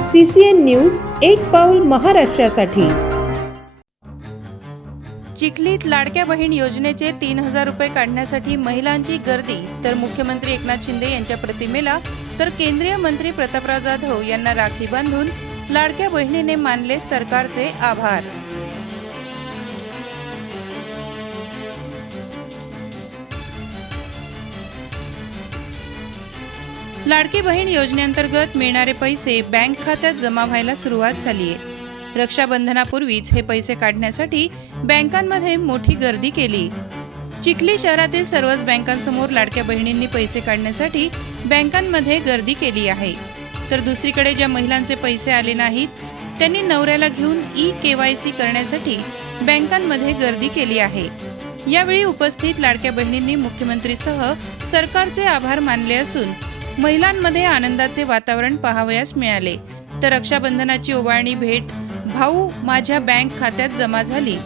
C C N news एक पाऊल महाराष्ट्रासाठी. चिखलीत लाडक्या बहीण योजनेचे तीन हजार रुपये काढण्यासाठी महिलांची गर्दी तर मुख्यमंत्री एकनाथ शिंदे यांच्या प्रतिमेला तर केंद्रीय मंत्री प्रतापराव जाधव यांना राखी बांधून लाडक्या बहिणीने मानले सरकारचे आभार. लाडकी बहीण योजनेअंतर्गत मिळणारे पैसे बँक खात्यात जमा व्हायला सुरुवात झाली आहे रक्षाबंधनापूर्वीच हे पैसे काढण्यासाठी बँकांमध्ये मोठी गर्दी केली. चिखली शहरातील सर्वच बँकांसमोर लाडक्या बहिणींनी पैसे काढण्यासाठी बँकांमध्ये गर्दी केली आहे. तर दुसरीकडे ज्या महिलांचे पैसे आले नाहीत त्यांनी नवऱ्याला घेऊन ई के वाय सी करण्यासाठी बँकांमध्ये गर्दी केली आहे. यावेळी उपस्थित लाडक्या बहिणींनी मुख्यमंत्रीसह सरकारचे आभार मानले असून महिलांमध्ये आनंदाचे वातावरण पाहावयास मिळाले. तर रक्षाबंधनाची ओवाळणी भेट भाऊ माझ्या बँक खात्यात जमा झाली.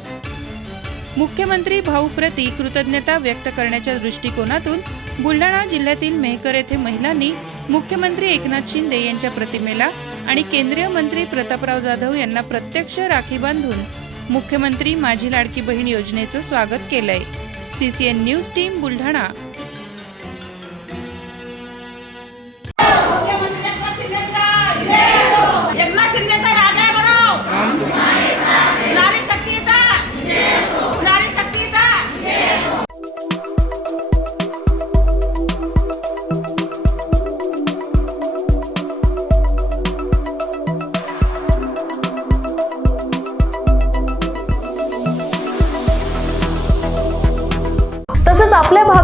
मुख्यमंत्री भाऊप्रती कृतज्ञता व्यक्त करण्याच्या दृष्टिकोनातून बुलढाणा जिल्ह्यातील मेहकर येथे महिलांनी मुख्यमंत्री एकनाथ शिंदे यांच्या प्रतिमेला आणि केंद्रीय मंत्री प्रतापराव जाधव यांना प्रत्यक्ष राखी बांधून मुख्यमंत्री माझी लाडकी बहीण योजनेचं स्वागत केलंय. CCN news team Buldhana.